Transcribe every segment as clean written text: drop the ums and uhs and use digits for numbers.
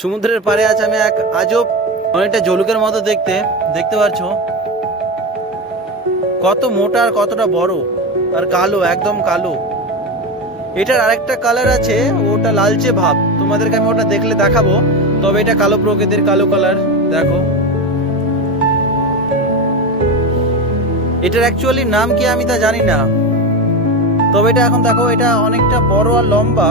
সমুদ্রের পাড়ে আছে আমি এক আজব অনেকটা জলুকের মতো দেখতে পাচ্ছো কত মোটা আর কতটা বড় আর কালো, একদম কালো। এটার আরেকটা কালার আছে, ওটা লালচে ভাব, তোমাদেরকে আমি ওটা দেখলে দেখাবো। তবে এটা কালো প্রকৃতির, কালো কালার। দেখো এটার অ্যাকচুয়ালি নাম কি আমি তা জানি না, তবে এটা এখন দেখো এটা অনেকটা বড় আর লম্বা।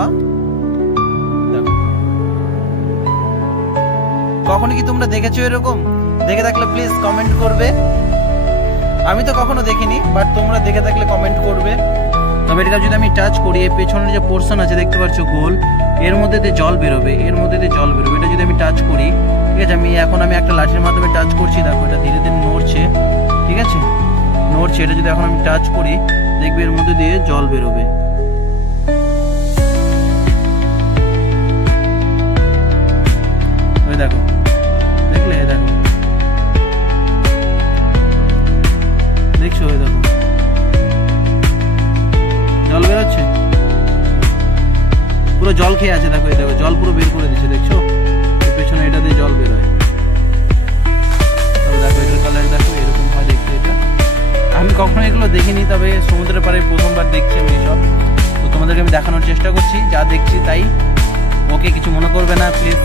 কখনো কি তোমরা দেখেছো এরকম? দেখে থাকলে প্লিজ কমেন্ট করবে। আমি তো কখনো দেখিনি, বাট তোমরা দেখে থাকলে কমেন্ট করবে। তবে এটা যদি আমি টাচ করি, এর পেছনের যে পোর্শন আছে দেখতে পাচ্ছ গোল, এর মধ্যে দিয়ে জল বেরোবে, এর মধ্যে দিয়ে জল বেরোবে। এটা যদি আমি টাচ করি, ঠিক আছে, এখন আমি একটা লাঠির মাধ্যমে টাচ করছি, দেখো এটা ধীরে ধীরে নড়ছে, ঠিক আছে, নড়ছে। এটা যদি এখন আমি টাচ করি, দেখবে এর মধ্যে দিয়ে জল বেরোবে। দেখো, দেখলে? দেখো, দেখছো? দেখো জল বেরোচ্ছে, পুরো জল খেয়ে আছে। দেখো, দেখো জল পুরো বের করে দিচ্ছে, দেখছো? পেছনে এটা দিয়ে জল বেরোয়। তবে দেখো এটার কালার দেখো এরকম হয় দেখতে। এটা আমি কখনো এগুলো দেখিনি, তবে সমুদ্রের পাড়ে প্রথমবার দেখছি আমি এসব। তো তোমাদেরকে আমি দেখানোর চেষ্টা করছি, যা দেখছি তাই। ওকে, কিছু মনে করবে না প্লিজ।